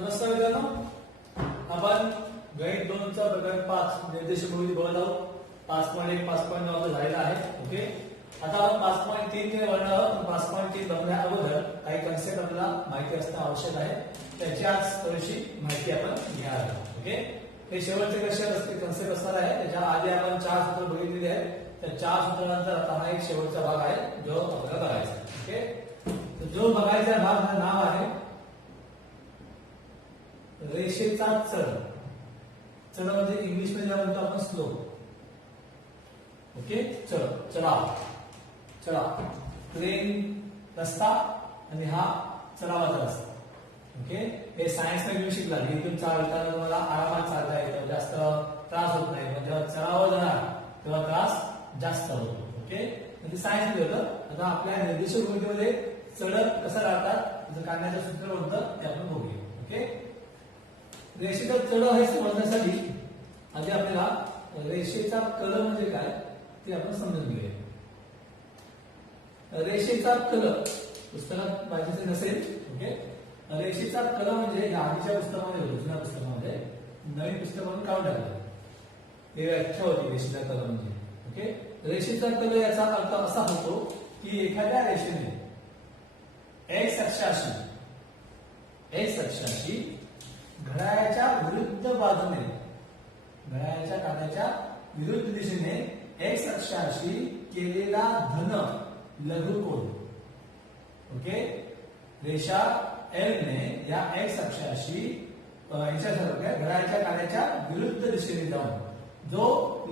नमस्कार मित्रांनो, आपण गणित 2 चा प्रकरण 5 निर्देशांक बघत आहोत. 5.1 5.9 झालेला आहे. ओके, आता आपण 5.3 कडे वळणार आहोत. 5.3 बघण्या अगोदर काही कन्सेप्ट आपल्याला माहिती असणे आवश्यक आहे. त्याची आज थोडीशी माहिती आपण घेणार आहोत. ओके, हे शेवटचे कन्सेप्ट असणार आहे. त्याच्या आधी आपण 4 सूत्र बघितलेली आहेत. त्या 4 सूत्रानंतर आता हा एक शेवटचा भाग आहे जो आपल्याला बघायचा आहे. ओके, तर जो बघायचा भाग हा नाव आहे रेषेचा चढ. चढ म्हणजे इंग्लिश मध्ये म्हणतो आपण स्लोप. ओके, चढाव. प्लेन रस्ता आणि हा चढावाचा रस्ता. ओके, हे सायन्स मध्ये तुम्ही शिकला. इथून चालताना तुम्हाला आरामात चालता येतं, जास्त त्रास होत नाही. जेव्हा चढावर जाणार तेव्हा त्रास जास्त होतो. ओके, म्हणजे सायन्स मध्ये होतं. आता आपल्या निर्देशक भूमितीमध्ये चढत कसं राहतात त्याचं काढण्याचं सूत्र कोणतं ते आपण बघूया. ओके, रेषेचा चढ हे समजण्यासाठी आधी आपल्याला रेषेचा कल म्हणजे काय ते आपण समजून घेऊया. रेषेचा कल पुस्तकात पाहिजे नसेल. ओके, रेषेचा कल म्हणजे या आधीच्या पुस्तकामध्ये होतं, जुन्या पुस्तकामध्ये. नवीन पुस्तकामध्ये काढून टाकलं हे व्याख्या होती रेषेचा कल म्हणजे. ओके, रेषेचा कल याचा अर्थ असा होतो की एखाद्या रेषेने एक्स अक्षाशी घड्याळाच्या विरुद्ध बाजूने, घड्याळाच्या काट्याच्या विरुद्ध दिशेने एक्स अक्षाशी केलेला धन लघुकोन. ओके, रेषा एल ने या एक्स अक्षाशी घड्याळाच्या काट्याच्या विरुद्ध दिशेने जाऊन जो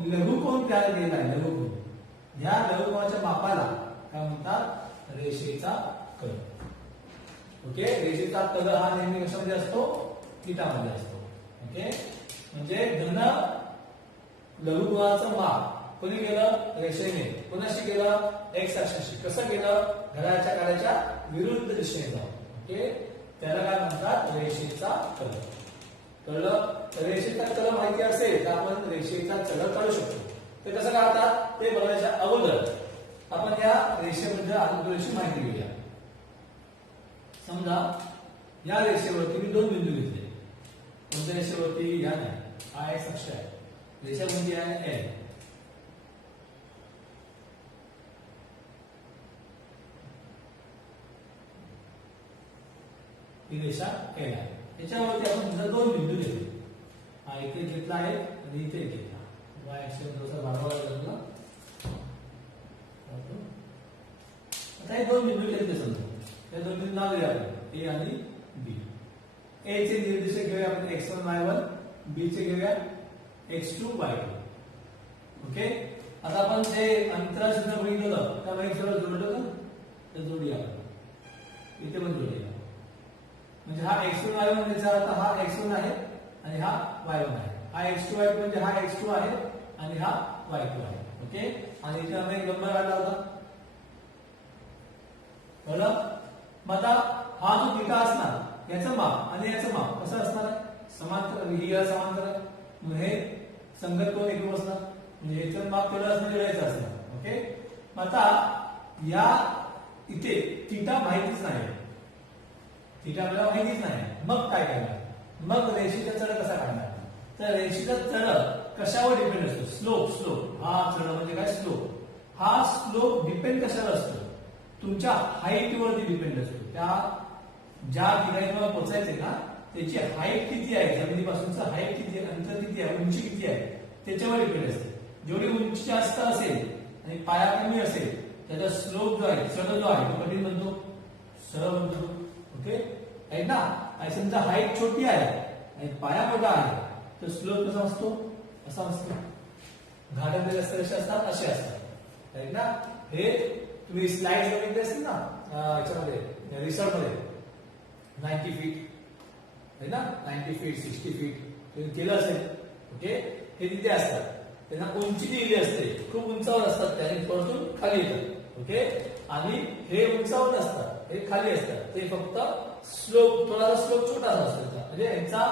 लघुकोन तयार केलेला आहे, लघुकोन, या लघुकोनाच्या मापाला काय म्हणतात? रेषेचा कल. ओके, रेषेचा कल हा नेहमी कशामध्ये असतो? थीटामध्ये असतो. ओके, म्हणजे धन लघुकोनाचं माप कोणी केलं? रेषेने. कोणाशी केलं? एक्स अक्षाशी. कसं केलं? घड्याळाच्या काट्याच्या विरुद्ध दिशेने जाऊन. ओके, त्याला काय म्हणतात? रेषेचा कल. कळलं? रेषेचा कल माहिती असेल तर आपण रेषेचा चढ काढू शकतो. ते कसं काढतात ते बघण्याच्या अगोदर आपण या रेषेबद्दल अगोदरची माहिती घेऊया. समजा या रेषेवरती मी 2 बिंदू घेतले. कोणत्या रेषेवरती? या नाही, हा एक्स अक्ष आहे. रेषा कोणती आहे? एल. ही रेषा एल आहे. त्याच्यावरती आपण दुसरा 2 बिंदू घेतले. हा इथे घेतला आहे आणि इथे घेतला. वाय अक्षर थोडासा वाढवावा लागला. आता हे 2 बिंदू घेतले. समजा या 2 बिंदू नाव घेऊया आपण, ए आणि बी. ए चे निर्देशक घेऊया आपण x1 y1, बी चे घेऊया x2 y2. ओके, आता आपण जे अंतराळ सूत्र बघितलं होतं त्या माहिती सगळं जोडलं का? तर जोडूया. इथे पण जोडूया. म्हणजे हा x1 y1 म्हणजे अर्थ हा x1 आहे आणि हा y1 आहे. हा x2 y2 म्हणजे हा x2 आहे आणि हा y2 आहे. ओके, आणि इथे आम्ही एक नंबर काढला होता. बरोबर? मग आता हा जो थीटा असणार याचं माप आणि याचं माप कसं असणार आहे? समांतर. ही समांतर आहे, मग हे संगत कोण एकूण असणार, म्हणजे याचं माप केलं असणार, याचं असणार. ओके, मग आता या इथे थीटा माहितीच नाही. थीटा आपल्याला माहितीच नाही. मग काय करणार? मग रेषेचा चढ कसा काढणार? तर रेषेचा चढ कशावर डिपेंड असतो? स्लोप. हा चढ म्हणजे काय? स्लोप. हा स्लोप डिपेंड कशावर असतो? तुमच्या हाईट वरती डिपेंड असतो. त्या ज्या ठिकाणी तुम्हाला पोहोचायचंय ना त्याची हाईट किती आहे, जमिनीपासूनचं हाईट किती आहे, अंतर किती आहे, उंची किती आहे त्याच्यावर डिपेंड असते. जेवढी उंची जास्त असेल आणि पाया कमी असेल त्याचा स्लोप जो आहे, चढ जो आहे तो कठीण बनतो, सरळ बनतो. ओके, आहे ना? आणि समजा हाईट छोटी आहे आणि पाया मोठा आहे तर स्लोप कसा असतो? असा असतो. घाटामध्ये रस्ते कसे असतात? असे असतात. आहे ना? हे तुम्ही स्लाइड बघितले असतील ना याच्यामध्ये, रिसर्च मध्ये 90 फीट आहे ना, 90 फीट 60 फीट तुम्ही केलं असेल. ओके, हे तिथे असतात. त्यांना उंची दिलेली असते, खूप उंचावर असतात, त्याने वरतून खाली येतात. ओके, आणि हे उंचावर असतात, हे खाली असतात. ते फक्त स्लोप, थोडासा स्लोप छोटासा असतो. म्हणजे यांचा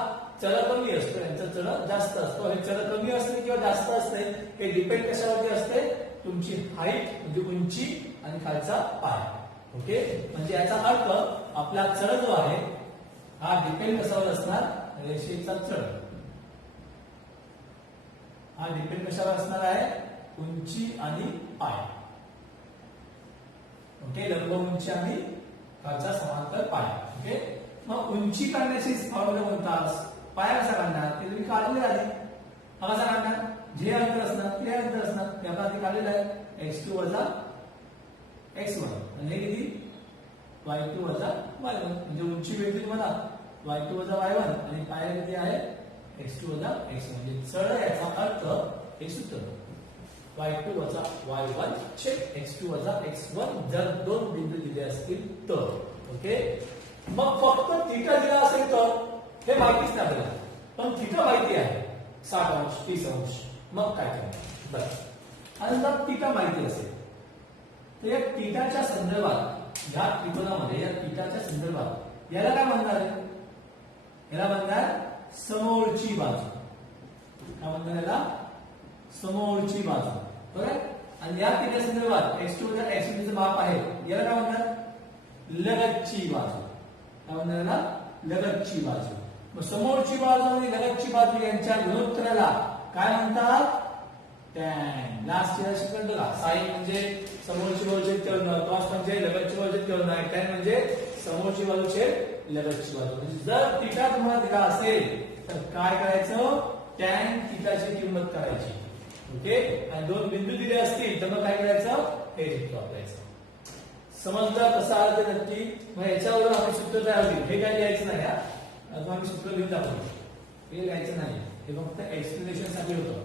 चढ कमी असतो, यांचा चढ जास्त असतो. हे चढ कमी असते किंवा जास्त असते हे डिपेंड कशावरती असते? तुमची हाईट म्हणजे उंची आणि खालचा पाय. ओके, म्हणजे याचा अर्थ आपला चढ जो आहे हा डिपेंड कशावर असणार, रेषेचा चढ. हा डिपेंड कशावर असणार आहे, उंची आणि पाय. ओके, लंब उंची आणि खालचा समांतर पाय. ओके, मग उंची काढण्याची फॉर्म्युला कोणता, पाय कसा काढणार ते तुम्ही काढले आधी. हा कसा काढणार, जे अंतर असणार ते अंतर असणार, ते आपण आधी काढलेलं आहे, x2 वजा x1. आणि हे किती, y2 वजा y1. म्हणजे उंची भेटली तुम्हाला y2 वजा y1 आणि पाय किती आहे x2 वजा x1. म्हणजे सरळ याचा अर्थ हे सूत्र y2 वजा y1 छेद x2 वजा x1 जर दोन बिंदू दिले असतील तर. ओके, मग फक्त थीटा दिला असेल तर हे माहितीच नाही आपल्याला, पण थीटा माहिती आहे 60 अंश 30 अंश. मग काय करायचं बरं, आणि जर थीटा माहिती असेल तर या थीटाच्या संदर्भात, या त्रिकोणामध्ये या थीटाच्या संदर्भात याला काय म्हणणार आहे, याला म्हणणार समोरची बाजू. काय म्हणणार याला, समोरची बाजू. बरोबर. आणि या थीटा संदर्भात x2 वजा x1 चे माप आहे, याला काय म्हणणार, लगतची बाजू. काय म्हणणार याला, लगतची बाजू. मग समोरची बाजू आणि लगतची बाजू यांच्या गुणोत्तराला काय म्हणतात, टॅन. लास्ट इयर शिकवलं का, साइन म्हणजे समोरची बाजू छेद करणं, कॉस म्हणजे लगतची बाजू छेद करणं, टॅन म्हणजे समोरची बाजू छेद लगतची बाजू. म्हणजे जर थीटा तुम्हाला दिला असेल तर काय करायचं, टॅन थीटाची किंमत करायची. ओके, आणि दोन बिंदू दिले असतील तर मग काय करायचं, हे सूत्र वापरायचं. समजलं कसं आलं ते नक्की. मग याच्यावर आपण सूत्र तयार होईल, हे काय लिहायचं नाही. अजून आम्ही सूत्र लिहून दाखवतो, हे लिहायचं नाही, हे फक्त एक्सप्लेनेशन साठी होतं.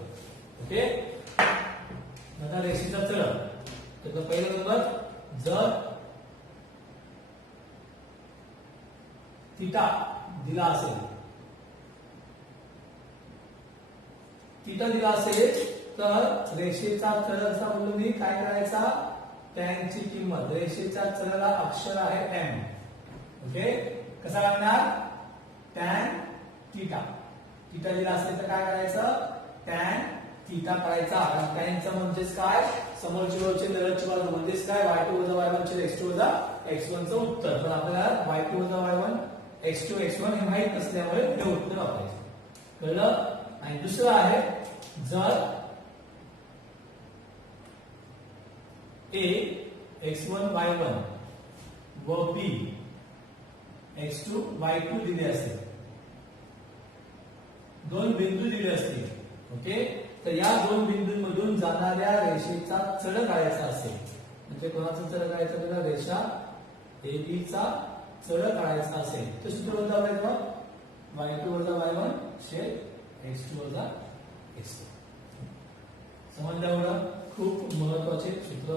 ओके, आता रेषेचा चढ. तर पहिला नंबर, जर थीटा दिला असेल, थीटा दिला असेल तर रेषेचा चढ असा म्हणून मी काय करायचा, टॅनची किंमत. रेषेच्या चढाला अक्षर आहे m. ओके, कसा काढणार, टॅन थीटा. थीटा दिला असेल तर काय करायचं, टॅन थीटा करायचा. टॅनचं म्हणजेच काय, समोरची बाजूची लगतची बाजू म्हणजेच काय, y2 वजा y1 छेद x2 वजा x1 चं उत्तर. पण आपल्याला y2 वजा y1 x2 x1 हे माहित नसल्यामुळे हे उत्तर वापरायचं. कळलं. आणि दुसरं आहे, जर a x1 y1 व b x2 y2 दिले असतील, दोन बिंदू दिले असतील. ओके, तर या दोन बिंदूंमधून जाणाऱ्या रेषेचा चढ काढायचा असेल, म्हणजे कोणाचा चढ काढायचा, आपल्याला रेषा AB चा चढ काढायचा असेल तर सूत्र कोणतं वापरायचं, y2 वजा y1 छेद x2 वजा x1. समजलं एवढं, खूप महत्वाचे सूत्र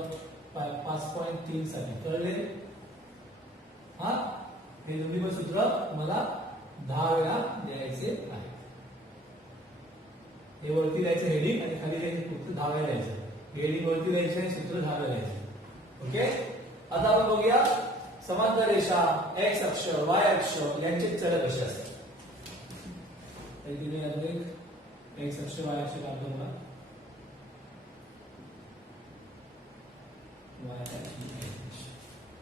5.3 साठी. कळले. हा, हे दोन्ही पण सूत्र मला 10 वेळा लिहायचे आहे. हे वरती लिहायचं हेडिंग आणि खाली लिहायचं सूत्र 10 वेळा लिहायचं. हेडिंग वरती लिहायचं आणि सूत्र 10 वेळा लिहायचं. ओके, आता आपण बघूया समांतर रेषा x अक्ष y अक्ष यांचे चढ कसे असतात. x अक्ष y अक्ष काढतो बघा.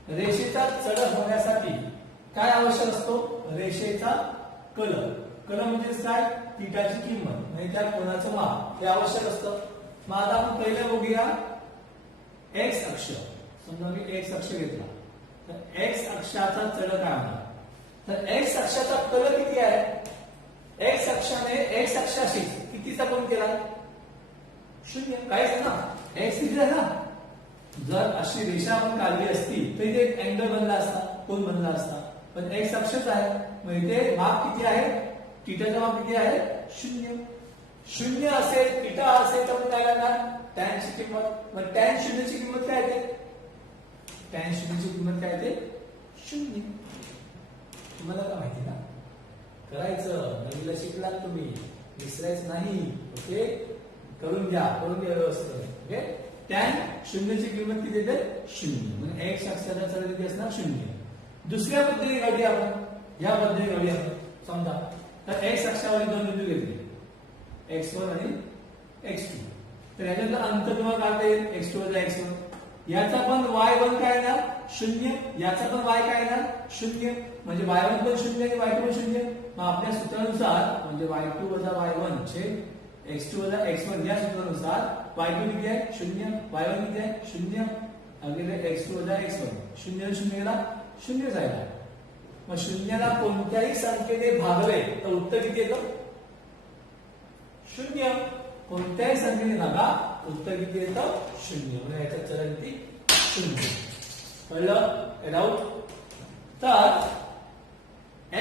रेषेचा चढ होण्यासाठी काय आवश्यक असतो, रेषेचा कल. कल म्हणजे काय, थीटाची किंमत म्हणजे त्या कोनाचं माप हे आवश्यक असतं. मग आता आपण पहिलं बघूया एक्स अक्ष. समजा मी एक्स अक्ष घेतला तर एक्स अक्षाचा चढ काय होणार, तर एक्स अक्षाचा कल किती आहे, एक्स अक्षाने एक्स अक्षाशी कितीचा कोण केला, 0. काहीच ना, एक्स किती आहे ना. जर अशी रेषा आपण काढली असती तर इथे एक अँगल बनला असता, कोण बनला असता, पण एक्स अक्षच आहे. मग इथे माप किती आहे, थीटाचा माप किती आहे, 0. 0 असेल, थीटा असेल तर काय करणार, टॅन ची किंमत. मग टॅन 0 ची किंमत काय येते, टॅन 0 ची किंमत काय येते, 0. तुम्हाला काय माहिती ना, करायचं, नवीला शिकलात तुम्ही, विसरायचं नाही. ओके, करून घ्या व्यवस्थित. ओके, टॅन 0 ची किंमत किती येते, 0. म्हणजे एक्स अक्षाचा चढ किती असणार, 0. दुसऱ्या पद्धतीने काढूया आपण, या पद्धतीने काढूया आपण. समजा तर एक्स अक्षावर दोन बिंदू घेतले, x1 आणि x2. तर याच्यातलं अंतर तुम्हाला काढता येईल x2 वजा x1. याचा पण y1 काय येणार 0, याचा पण y काय येणार 0, म्हणजे y1 पण 0 आणि y2 पण 0. मग आपल्या सूत्रानुसार म्हणजे y2 वजा y1 छेद x2 वजा x1 या सूत्रानुसार y2 किती आहे 0, y1 किती आहे 0, अगेले x2 वजा x1 0 0 गेला 0 जायला. मग शून्याला कोणत्याही संख्येने भागले तर उत्तर किती येतं 0. कोणत्याही संख्येने भागा उत्तर किती येतं 0. म्हणजे याचं चरण किती 0. कळलं डाऊट. तर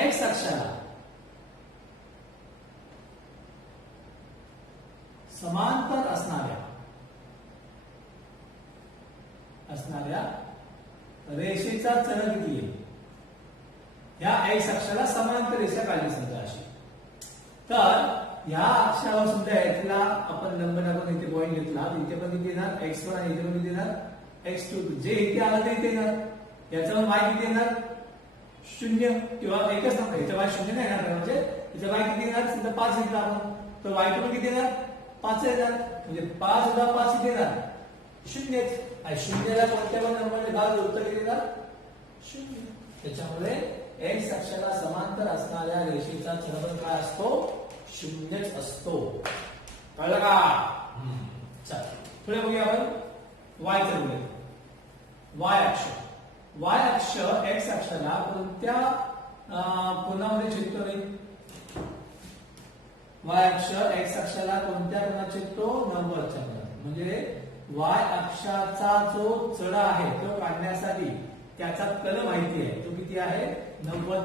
x अक्षाला समांतर असणाऱ्या रेषेचा चरण किती आहे. या x अक्षाला समांतर रेषा काढली समजा अशी. तर या अक्षावर सुद्धा याला आपण नंबर टाकून इथे पॉईंट घेतला, इथे पण किती येणार x1 आणि इथे पण किती येणार x2. जे इथे आलं ते इथे येणार. याचा y किती येणार 0 किंवा एकच नंबर. इथे y 0 नाही येणार, म्हणजे इथे y किती येणार समजा 5 घेतला आपण तर y2 किती येणार 5 येणार. म्हणजे 5 वजा 5 किती येणार 0. आणि 0 ला कोणत्या पण नंबरने भाग उत्तर किती येणार 0. त्याच्यामुळे x अक्षाला समांतर असणाऱ्या रेषेचा चरण काय असतो 0च असतो. कळलं का. चल पुढे बघूया आपण y चं बघूया. y अक्ष x अक्षाला कोणत्या कोनामध्ये छेदतो रे. y अक्ष x अक्षाला कोणत्या कोनात छेदतो 90च्या कोनात. म्हणजे y अक्षाचा जो चढ आहे तो काढण्यासाठी त्याचा कल माहिती आहे, तो किती आहे 90.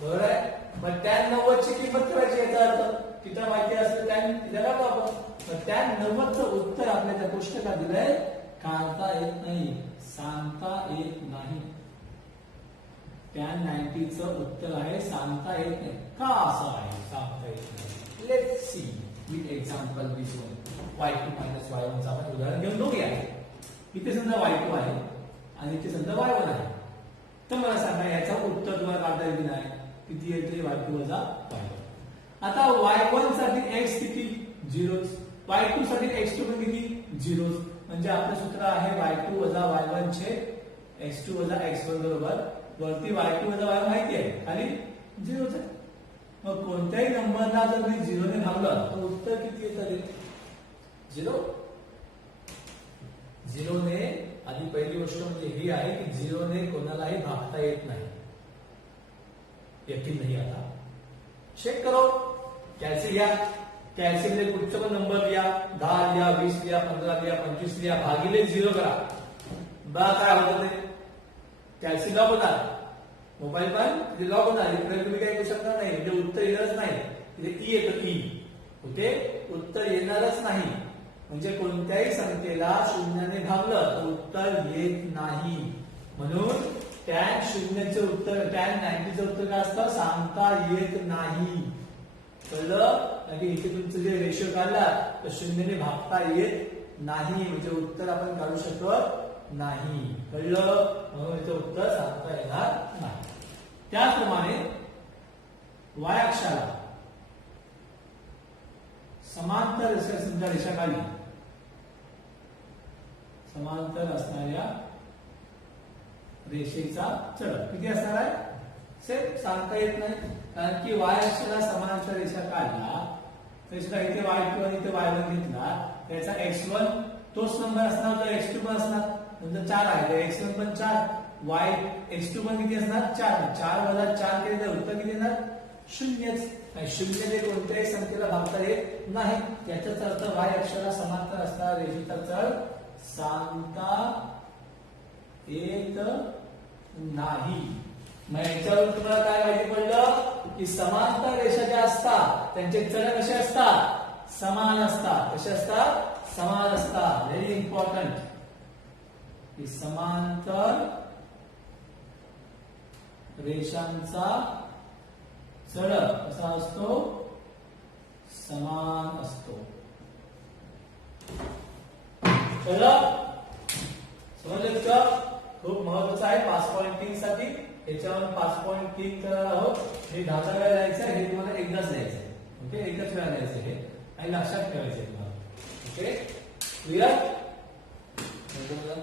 बरोबर आहे. मग tan 90 ची किंमत ठेवायची. याचा अर्थ किती माहिती असेल tan तिला काढतो आपण. मग tan 90 चं उत्तर आपल्या त्या पुस्तकात दिलंय. काढता येत नाही, सांगता येत नाही. tan 90 चं उत्तर आहे सांगता येत नाही. का असं आहे सांगता येत नाही. Let's see with example this one. y2 - y1 चं आपण उदाहरण घेऊन बघूया. इथे समजा y2 आहे आणि इथे समजा y1 आहे. तर मला सांगा याचा उत्तर तुम्हाला काढता येईल नाही. किती येते y2 वजा y1. आता y1 साठी x किती 0, y2 साठी x2 पण किती 0. म्हणजे आपलं सूत्र आहे y2 वजा y1 छेद x2 वजा x1 बरोबर. वरती y2 वजा y1 माहिती आहे, खाली 0च आहे. मग कोणत्याही नंबरला जर मी 0 ने भागलं तर उत्तर किती येतं रे 0. 0 ने आधी पहिली गोष्ट म्हणजे ही आहे की 0 ने कोणालाही भागता येत नाही. यकीन नहीं आता चेक करो. कैसे लिया कैसे लिया कुछ को नंबर लिया 10 लिया 20 लिया 15 लिया 25 लिया भागिले 0 करा. बघा काय होतं ते. कैसे लॉग होणार मोबाईल पण लॉग होणार. इकडे तुम्ही काही करू शकणार नाही. म्हणजे उत्तर येणारच नाही. म्हणजे ई येतं ई ओके. उत्तर येणारच नाही. म्हणजे कोणत्याही संख्येला 0 ने भागलं तर उत्तर येत नाही. म्हणून tan 0 चे उत्तर tan 90 चे उत्तर काय असतं सांगता येत नाही. कळलं. म्हणजे इथे तुमचं जे रेशो काढला तर 0 ने भागता येत नाही. म्हणजे उत्तर आपण काढू शकत नाही. कळलं. म्हणून इथे उत्तर सांगता येणार नाही. त्याचप्रमाणे y अक्षाला समांतर समजा रेषा काढली. समांतर असणाऱ्या रेषेचा चढ किती असणार आहे सेम सांगता येत नाही. कारण की y अक्षाला समांतर रेषा काढला तर इथे y2 आणि इथे y1 घेतला. त्याचा x1 तोच नंबर असणार तर x2 पण असणार. म्हणजे 4 आहे तर x1 पण 4 x2 पण किती असणार 4. 4 वजा 4 केले तर उत्तर किती येणार 0च. 0 ने कोणत्याही संख्येला भागता येत नाही. याचाच अर्थ y अक्षाला समांतर असणाऱ्या रेषेचा चढ सांगता येत नाही. मग याच्यावर तुम्हाला काय माहिती पडलं की समांतर रेषा ज्या असतात त्यांचे चढ कसे असतात समान असतात. कसे असतात समान असतात. Very important. समांतर रेषांचा चढ कसा असतो समान असतो. कळलं समजलं का. खूप महत्वाचं आहे 5.3 साठी. याच्यावर 5.3 करणार आहोत. हे 10 वेळा द्यायचं हे तुम्हाला एकदाच द्यायचं आहे. ओके एकदाच वेळा द्यायचं हे आणि लक्षात ठेवायचं तुम्हाला. Okay clear. म्हणजे बघा